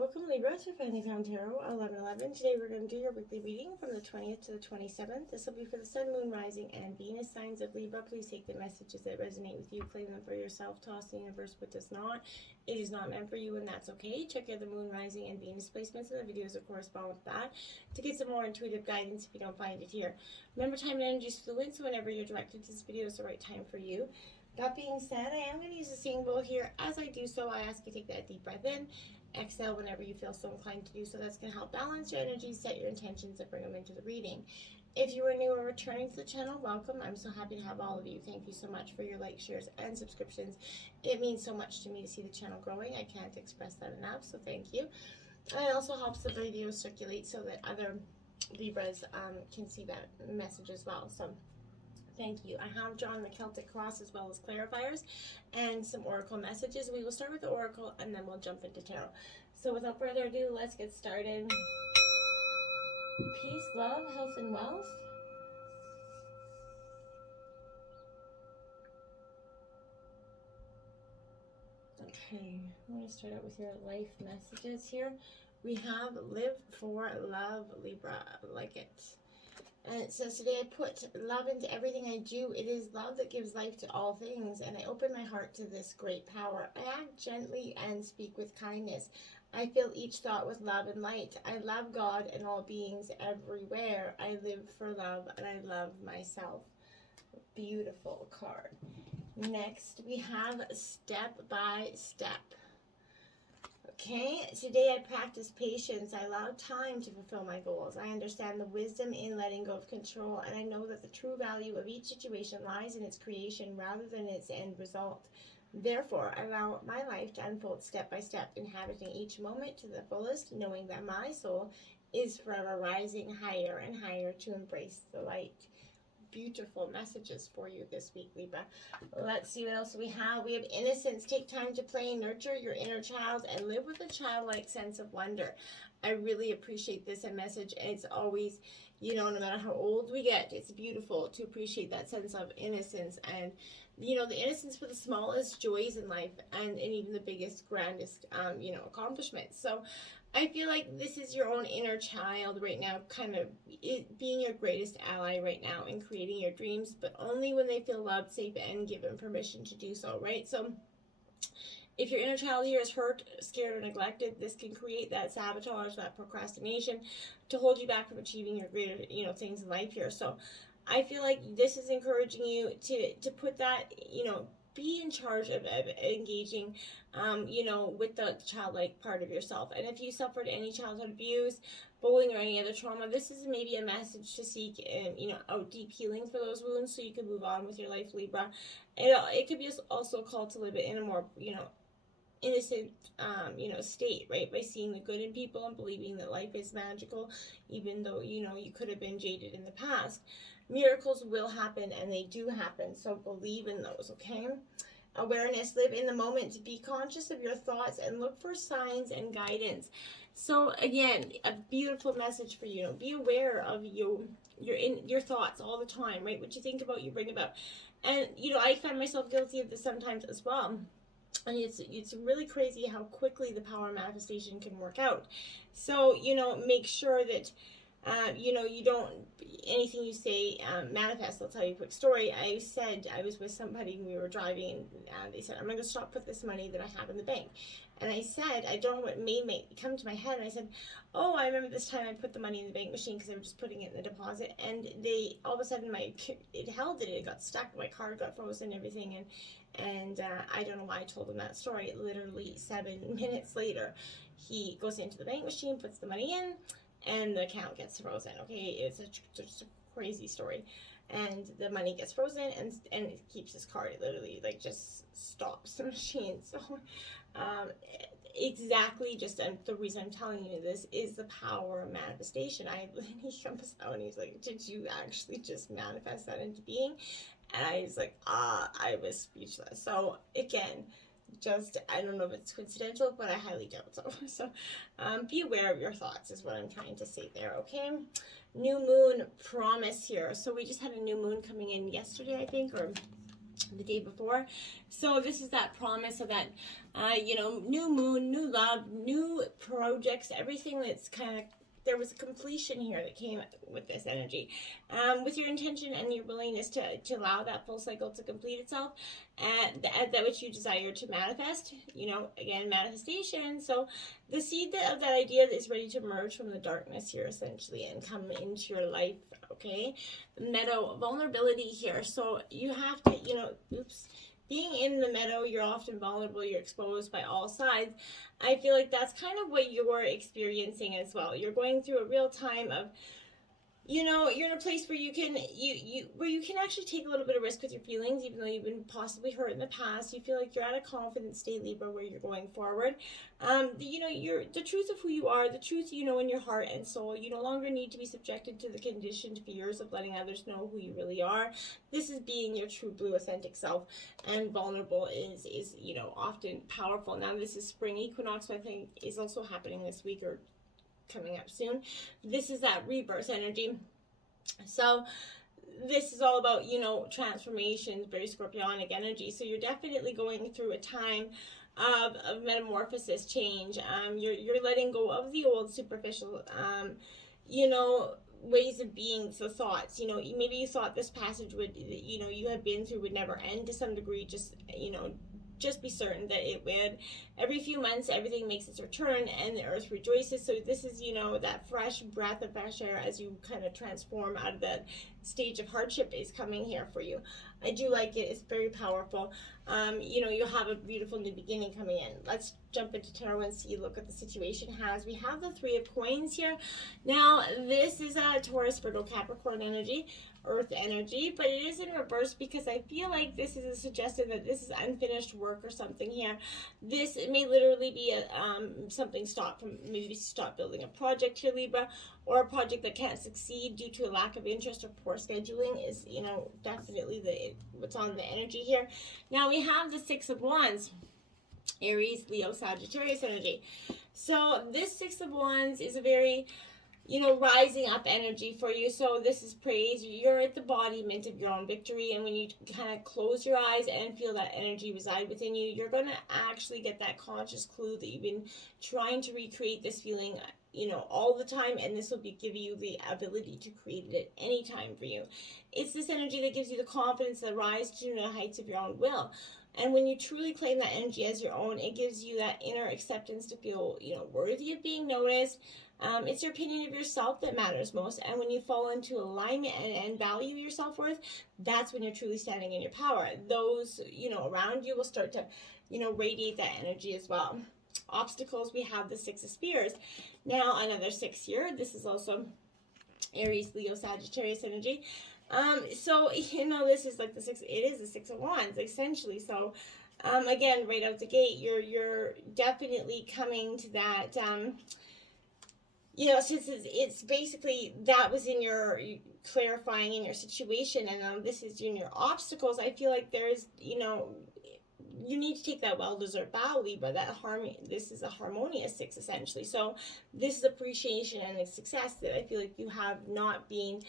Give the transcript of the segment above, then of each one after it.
Welcome Libra to Finally Found Tarot 1111. Today we're going to do your weekly reading from the 20th to the 27th. This will be for the Sun, Moon, Rising, and Venus signs of Libra. Please take the messages that resonate with you, claim them for yourself, toss the universe what does not. It is not meant for you and that's okay. Check out the Moon, Rising, and Venus placements and the videos that correspond with that to get some more intuitive guidance if you don't find it here. Remember, time and energy is fluid, so whenever you're directed to this video is the right time for you. That being said, I am going to use a singing bowl here. As I do so, I ask you to take that deep breath in. Exhale whenever you feel so inclined to do so. That's going to help balance your energy, set your intentions, and bring them into the reading. If you are new or returning to the channel, welcome. I'm so happy to have all of you. Thank you so much for your likes, shares, and subscriptions. It means so much to me to see the channel growing. I can't express that enough, so thank you. And it also helps the videos circulate so that other Libras can see that message as well. So thank you. I have drawn the Celtic cross as well as clarifiers and some oracle messages. We will start with the oracle and then we'll jump into tarot. So without further ado, let's get started. Peace, love, health, and wealth. Okay, I'm going to start out with your life messages here. We have live for love, Libra. I like it. And it says, today I put love into everything I do. It is love that gives life to all things, and I open my heart to this great power. I act gently and speak with kindness. I fill each thought with love and light. I love God and all beings everywhere. I live for love, and I love myself. Beautiful card. Next, we have step by step. Okay, today I practice patience. I allow time to fulfill my goals. I understand the wisdom in letting go of control, and I know that the true value of each situation lies in its creation rather than its end result. Therefore, I allow my life to unfold step by step, inhabiting each moment to the fullest, knowing that my soul is forever rising higher and higher to embrace the light. Beautiful messages for you this week, Libra. Let's see what else we have. We have innocence. Take time to play, nurture your inner child, and live with a childlike sense of wonder. I really appreciate this message. And it's always, you know, no matter how old we get, it's beautiful to appreciate that sense of innocence and, you know, the innocence for the smallest joys in life and even the biggest, grandest, you know, accomplishments. So I feel like this is your own inner child right now, kind of being your greatest ally right now in creating your dreams, but only when they feel loved, safe, and given permission to do so, right? So if your inner child here is hurt, scared, or neglected, this can create that sabotage, that procrastination to hold you back from achieving your greater, you know, things in life here. So I feel like this is encouraging you to put that, you know, be in charge of engaging, you know, with the childlike part of yourself. And if you suffered any childhood abuse, bullying, or any other trauma, this is maybe a message to seek, you know, out deep healing for those wounds so you can move on with your life, Libra. It could be also called to live it in a more, you know, innocent, you know, state, right? By seeing the good in people and believing that life is magical, even though, you know, you could have been jaded in the past. Miracles will happen, and they do happen, so believe in those, okay? Awareness, live in the moment, be conscious of your thoughts, and look for signs and guidance. So again, a beautiful message for you. Be aware of your thoughts all the time, right? What you think about, you bring about. And, you know, I find myself guilty of this sometimes as well. And it's really crazy how quickly the power of manifestation can work out. So, you know, make sure that you know, you don't, anything you say manifest. I'll tell you a quick story. I said, I was with somebody and we were driving, and they said, I'm going to stop put this money that I have in the bank. And I said, I don't know what made me come to my head. And I said, oh, I remember this time I put the money in the bank machine because I was just putting it in the deposit. And they, all of a sudden, it got stuck. My card got frozen and everything. And I don't know why I told him that story. Literally 7 minutes later, he goes into the bank machine, puts the money in, and the account gets frozen. Okay, it's just a crazy story, and the money gets frozen, and it keeps his card. It literally like just stops the machine. So exactly, just the reason I'm telling you this is the power of manifestation. He comes out and he's like, did you actually just manifest that into being? And I was like, I was speechless. So again, just, I don't know if it's coincidental, but I highly doubt so. So be aware of your thoughts is what I'm trying to say there, okay? New moon promise here. So we just had a new moon coming in yesterday, I think, or the day before. So this is that promise of that, new moon, new love, new projects, everything that's kind of, there was a completion here that came with this energy. With your intention and your willingness to allow that full cycle to complete itself, and that which you desire to manifest, again, manifestation. So the seed of that idea is ready to emerge from the darkness here, essentially, and come into your life, okay? Meadow, vulnerability here. So you have to, being in the meadow, you're often vulnerable, you're exposed by all sides. I feel like that's kind of what you're experiencing as well. You're going through a real time of, you're in a place where you can actually take a little bit of risk with your feelings, even though you've been possibly hurt in the past. You feel like you're at a confident state, Libra, where you're going forward. You're the truth of who you are, the truth in your heart and soul. You no longer need to be subjected to the conditioned fears of letting others know who you really are. This is being your true blue authentic self, and vulnerable is often powerful. Now this is spring equinox, so I think is also happening this week or coming up soon. This is that rebirth energy. So this is all about, transformations, very scorpionic energy. So you're definitely going through a time of metamorphosis, change. You're letting go of the old superficial, ways of being, so thoughts. Maybe you thought this passage would, you have been through would never end to some degree. Just be certain that it would. Every few months, everything makes its return and the earth rejoices. So this is, that fresh breath of fresh air as you kind of transform out of that stage of hardship is coming here for you. I do like it. It's very powerful. You'll have a beautiful new beginning coming in. Let's jump into tarot and see, look what the situation has. We have the Three of Coins here. Now, this is a Taurus, Virgo, Capricorn energy, earth energy, but it is in reverse because I feel like this is a suggestion that this is unfinished work or something here. This may literally be something stop building a project here, Libra, or a project that can't succeed due to a lack of interest or poor scheduling is, definitely what's on the energy here. Now we have the Six of Wands, Aries, Leo, Sagittarius energy. So this Six of Wands is a very, rising up energy for you. So this is praise. You're at the embodiment of your own victory. And when you kind of close your eyes and feel that energy reside within you, you're going to actually get that conscious clue that you've been trying to recreate this feeling, all the time. And this will give you the ability to create it at any time for you. It's this energy that gives you the confidence to rise to the heights of your own will. And when you truly claim that energy as your own, it gives you that inner acceptance to feel, worthy of being noticed. It's your opinion of yourself that matters most. And when you fall into alignment and value your self-worth, that's when you're truly standing in your power. Those, around you will start to, radiate that energy as well. Obstacles, we have the Six of Spears. Now, another 6 here. This is also Aries, Leo, Sagittarius energy. So, this is like it is the Six of Wands, essentially. So, again, right out the gate, you're definitely coming to that, since it's basically that was in your clarifying in your situation, and this is in your obstacles. I feel like there is, you need to take that well-deserved bow, Libra. This is a harmonious 6, essentially. So this is appreciation and a success that I feel like you have not been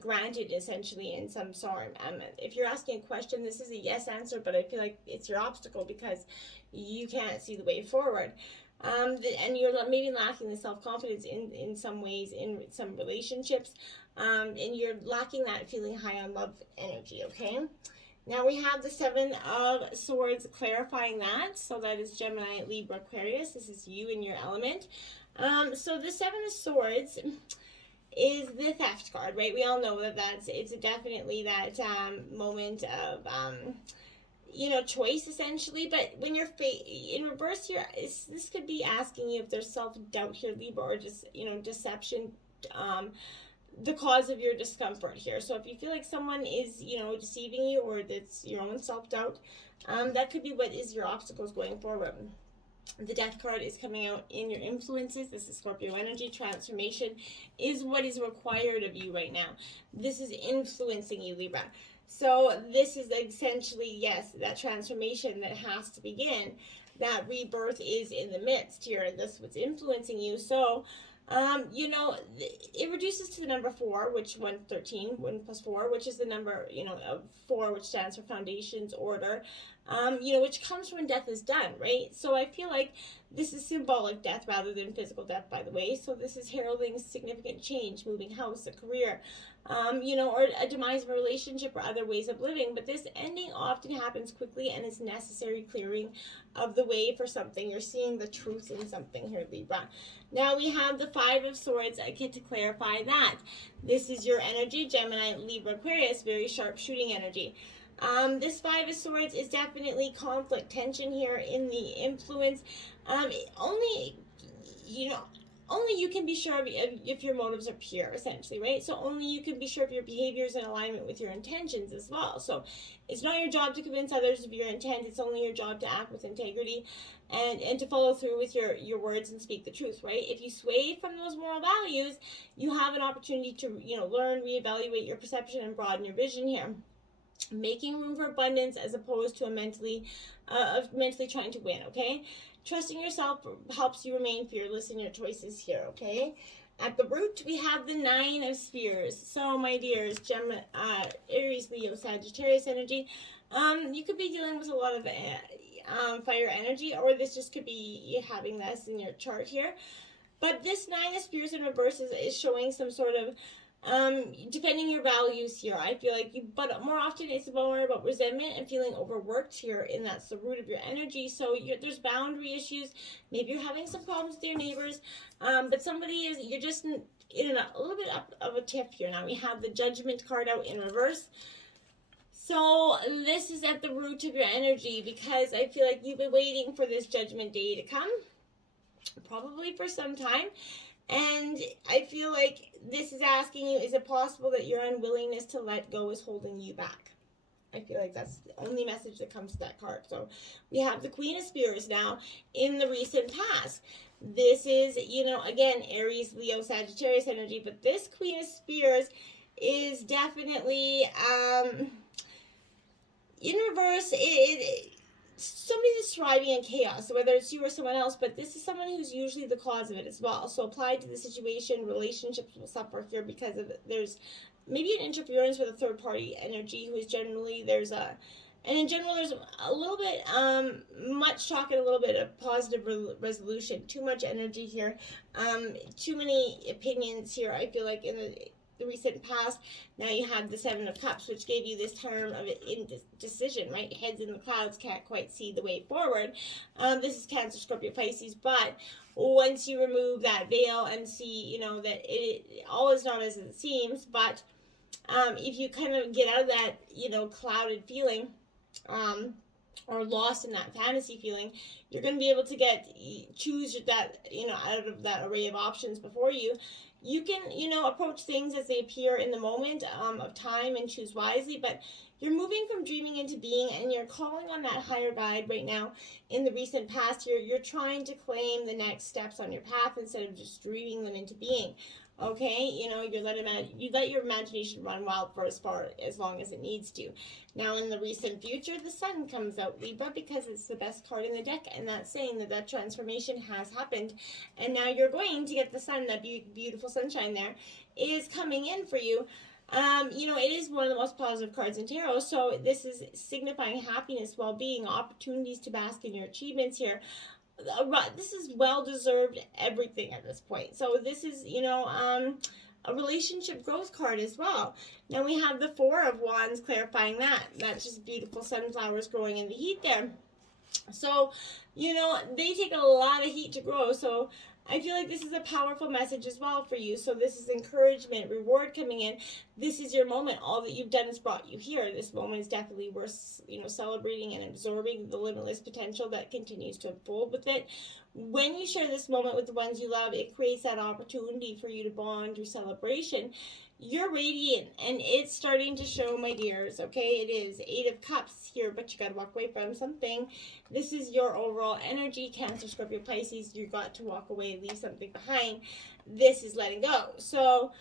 granted, essentially, in some sort. If you're asking a question, this is a yes answer, but I feel like it's your obstacle because you can't see the way forward. And you're maybe lacking the self-confidence in some ways, in some relationships, and you're lacking that feeling high on love energy, okay? Now we have the Seven of Swords clarifying that. So that is Gemini, Libra, Aquarius. This is you in your element. So the Seven of Swords is the theft card, right? We all know that it's definitely that moment of choice, essentially. But when you're in reverse here, this could be asking you if there's self-doubt here, Libra, or just deception, the cause of your discomfort here. So if you feel like someone is deceiving you, or that's your own self-doubt, that could be what is your obstacles going forward. The Death card is coming out in your influences. This is Scorpio energy. Transformation is what is required of you right now. This is influencing you, Libra. So this is essentially, yes, that transformation that has to begin. That rebirth is in the midst here. That's what's influencing you. So You know, it reduces to the number 4, which 113, 1 plus 4, which is the number, you know, of 4, which stands for foundations, order, you know, which comes from when death is done, right? So I feel like this is symbolic death rather than physical death, by the way. So this is heralding significant change, moving house, a career, you know, or a demise of a relationship or other ways of living. But this ending often happens quickly and is necessary clearing of the way for something. You're seeing the truth in something here, Libra. Now we have the 5 of Swords. I get to clarify that. This is your energy, Gemini, Libra, Aquarius, very sharp shooting energy. This 5 of Swords is definitely conflict, tension here in the influence. Only, you know, only you can be sure if your motives are pure, essentially, right? So only you can be sure if your behavior is in alignment with your intentions as well. So it's not your job to convince others of your intent. It's only your job to act with integrity and to follow through with your words and speak the truth, right? If you sway from those moral values, you have an opportunity to, you know, learn, reevaluate your perception and broaden your vision here. Making room for abundance as opposed to mentally trying to win, okay? Trusting yourself helps you remain fearless in your choices here, okay? At the root, we have the 9 of Spears. So, my dears, Gemini, Aries, Leo, Sagittarius energy. You could be dealing with a lot of fire energy, or this just could be you having this in your chart here. But this 9 of Spears in reverse is showing some sort of depending your values here. I feel like but more often it's more about resentment and feeling overworked here, and that's the root of your energy. So there's boundary issues. Maybe you're having some problems with your neighbors, but you're just in a little bit up of a tiff here. Now we have the Judgment card out in reverse. So this is at the root of your energy, because I feel like you've been waiting for this judgment day to come, probably for some time. And I feel like this is asking you, is it possible that your unwillingness to let go is holding you back? I feel like that's the only message that comes to that card. So we have the Queen of Spears now in the recent past. This is, you know, again, Aries, Leo, Sagittarius energy. But this Queen of Spears is definitely, in reverse, somebody that's thriving in chaos, so whether it's you or someone else, but this is someone who's usually the cause of it as well. So applied to the situation, relationships will suffer here because of there's maybe an interference with a third party energy who is generally and in general there's a little bit much talk and a little bit of positive resolution. Too much energy here, too many opinions here. I feel like in the recent past. Now you have the 7 of Cups, which gave you this term of indecision, right? Heads in the clouds, can't quite see the way forward. This is Cancer, Scorpio, Pisces, but once you remove that veil and see, you know, that all is not as it seems, but if you kind of get out of that, you know, clouded feeling, or lost in that fantasy feeling, you're going to be able to choose that, you know, out of that array of options before you. You can, you know, approach things as they appear in the moment of time and choose wisely, but you're moving from dreaming into being, and you're calling on that higher guide right now. In the recent past, you're trying to claim the next steps on your path instead of just dreaming them into being. Okay, you know, you let your imagination run wild for as long as it needs to. Now, in the recent future, the Sun comes out, Libra, because it's the best card in the deck, and that's saying that transformation has happened, and now you're going to get the Sun. That beautiful sunshine there is coming in for you. You know, it is one of the most positive cards in tarot, so this is signifying happiness, well-being, opportunities to bask in your achievements here. This is well-deserved everything at this point. So this is, you know, a relationship growth card as well. Now we have the 4 of Wands, clarifying that. That's just beautiful sunflowers growing in the heat there. So, you know, they take a lot of heat to grow. So I feel like this is a powerful message as well for you. So this is encouragement, reward coming in. This is your moment. All that you've done has brought you here. This moment is definitely worth, you know, celebrating and absorbing the limitless potential that continues to unfold with it. When you share this moment with the ones you love, it creates that opportunity for you to bond through celebration. You're radiant, and it's starting to show, my dears, okay? It is 8 of Cups here, but you got to walk away from something. This is your overall energy, Cancer, Scorpio, Pisces. You got to walk away and leave something behind. This is letting go. So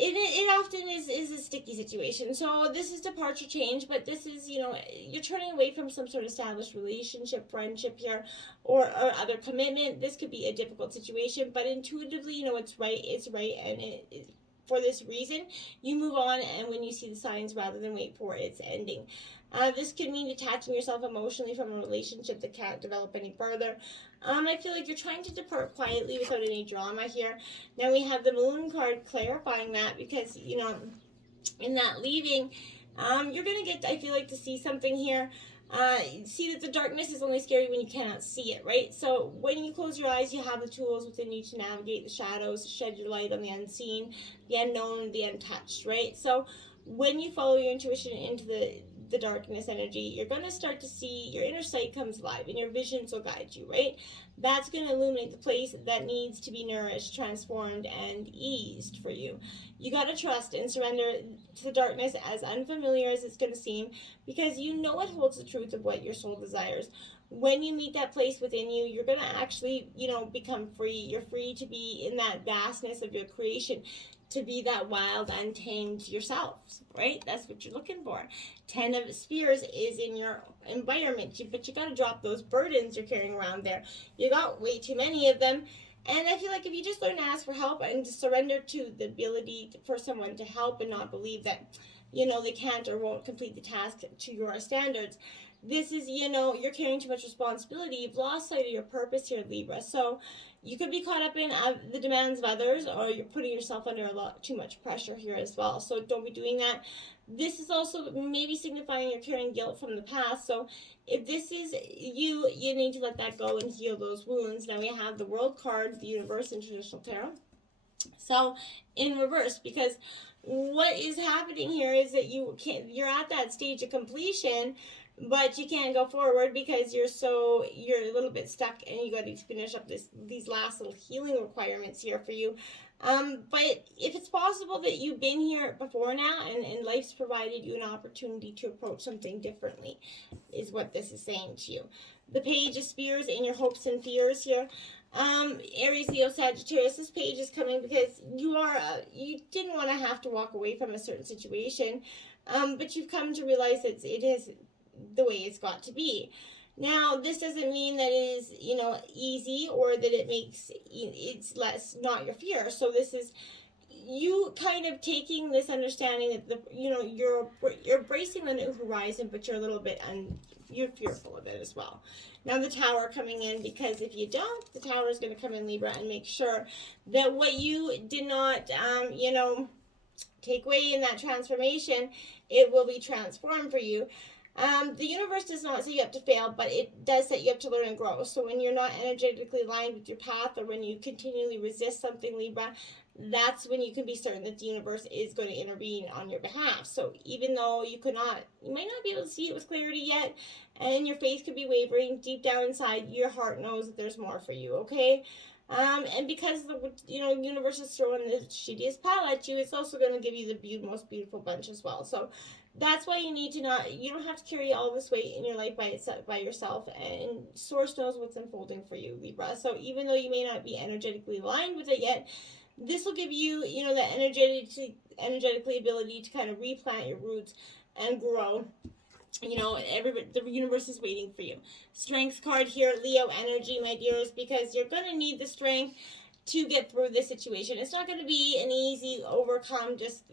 It often is a sticky situation. So this is departure change, but this is, you're turning away from some sort of established relationship, friendship here, or other commitment. This could be a difficult situation, but intuitively, it's right, and for this reason, you move on, and when you see the signs, rather than wait for its ending. This could mean detaching yourself emotionally from a relationship that can't develop any further. I feel like you're trying to depart quietly without any drama here. Now we have the Moon card clarifying that, because, in that leaving, you're going to get, I feel like, to see something here. See that the darkness is only scary when you cannot see it, right? So when you close your eyes, you have the tools within you to navigate the shadows, shed your light on the unseen, the unknown, the untouched, right? So when you follow your intuition into the darkness energy, you're going to start to see your inner sight comes alive, and your visions will guide you, right? That's going to illuminate the place that needs to be nourished, transformed, and eased for you. You got to trust and surrender to the darkness, as unfamiliar as it's going to seem, because you know it holds the truth of what your soul desires. When you meet that place within you, you're going to actually, become free. You're free to be in that vastness of your creation, to be that wild, untamed yourself, right? That's what you're looking for. 10 of Spears is in your environment, but you got to drop those burdens you're carrying around there. You got way too many of them. And I feel like if you just learn to ask for help and to surrender to the ability for someone to help, and not believe that, they can't or won't complete the task to your standards, this is, you're carrying too much responsibility. You've lost sight of your purpose here, Libra. So you could be caught up in the demands of others, or you're putting yourself under a lot too much pressure here as well. So don't be doing that. This is also maybe signifying you're carrying guilt from the past. So if this is you, you need to let that go and heal those wounds. Now we have the World card, the Universe in traditional tarot. So in reverse, because what is happening here is that you're at that stage of completion, but you can't go forward because you're a little bit stuck, and you got to finish up these last little healing requirements here for you. But if it's possible that you've been here before now, and life's provided you an opportunity to approach something differently, is what this is saying to you. The Page of Spears in your hopes and fears here. Aries, Leo, Sagittarius, this page is coming because you didn't want to have to walk away from a certain situation, but you've come to realize that it is the way it's got to be. Now, this doesn't mean that it is, easy, or that it makes it's less not your fear. So this is you kind of taking this understanding that you're embracing the new horizon, but you're a little bit you're fearful of it as well. Now the Tower coming in, because if you don't, the Tower is going to come in, Libra, and make sure that what you did not take away in that transformation, it will be transformed for you. The universe does not set you up to fail, but it does set you up to learn and grow. So when you're not energetically aligned with your path, or when you continually resist something, Libra, that's when you can be certain that the universe is going to intervene on your behalf. So even though you might not be able to see it with clarity yet, and your faith could be wavering, deep down inside, your heart knows that there's more for you, okay? And because the universe is throwing the shittiest pile at you, it's also going to give you the most beautiful bunch as well. So that's why you don't have to carry all this weight in your life by yourself, and Source knows what's unfolding for you, Libra. So even though you may not be energetically aligned with it yet, this will give you, that energetically ability to kind of replant your roots and grow. The universe is waiting for you. Strength card here, Leo energy, my dears, because you're going to need the strength to get through this situation. It's not going to be an easy overcome, just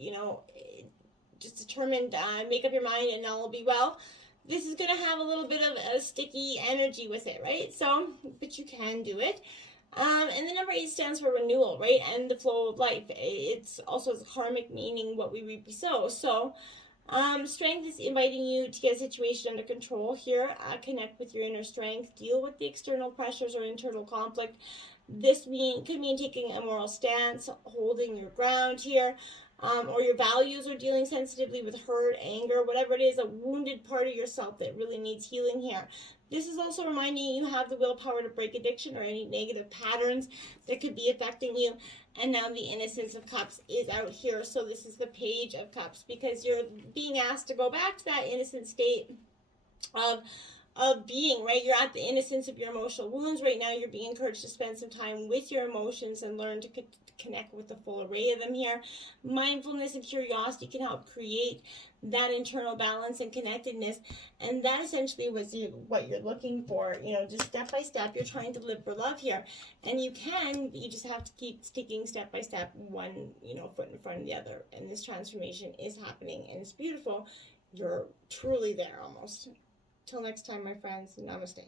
determined, make up your mind and all will be well. This is going to have a little bit of a sticky energy with it, right? So, but you can do it. And the number 8 stands for renewal, right? And the flow of life. It's also a karmic meaning, what we reap we sow. So, strength is inviting you to get a situation under control here. Connect with your inner strength. Deal with the external pressures or internal conflict. This could mean taking a moral stance, holding your ground here, or your values, or dealing sensitively with hurt, anger, whatever it is, a wounded part of yourself that really needs healing here. This is also reminding you have the willpower to break addiction or any negative patterns that could be affecting you. And now the Innocence of Cups is out here. So this is the Page of Cups, because you're being asked to go back to that innocent state of of being, right? You're at the innocence of your emotional wounds right now. You're being encouraged to spend some time with your emotions and learn to connect with the full array of them here. Mindfulness and curiosity can help create that internal balance and connectedness, and that essentially was what you're looking for. Just step by step, you're trying to live for love here, and you just have to keep taking step by step, one foot in front of the other, and this transformation is happening, and it's beautiful. You're truly there almost. Till next time, my friends. Namaste.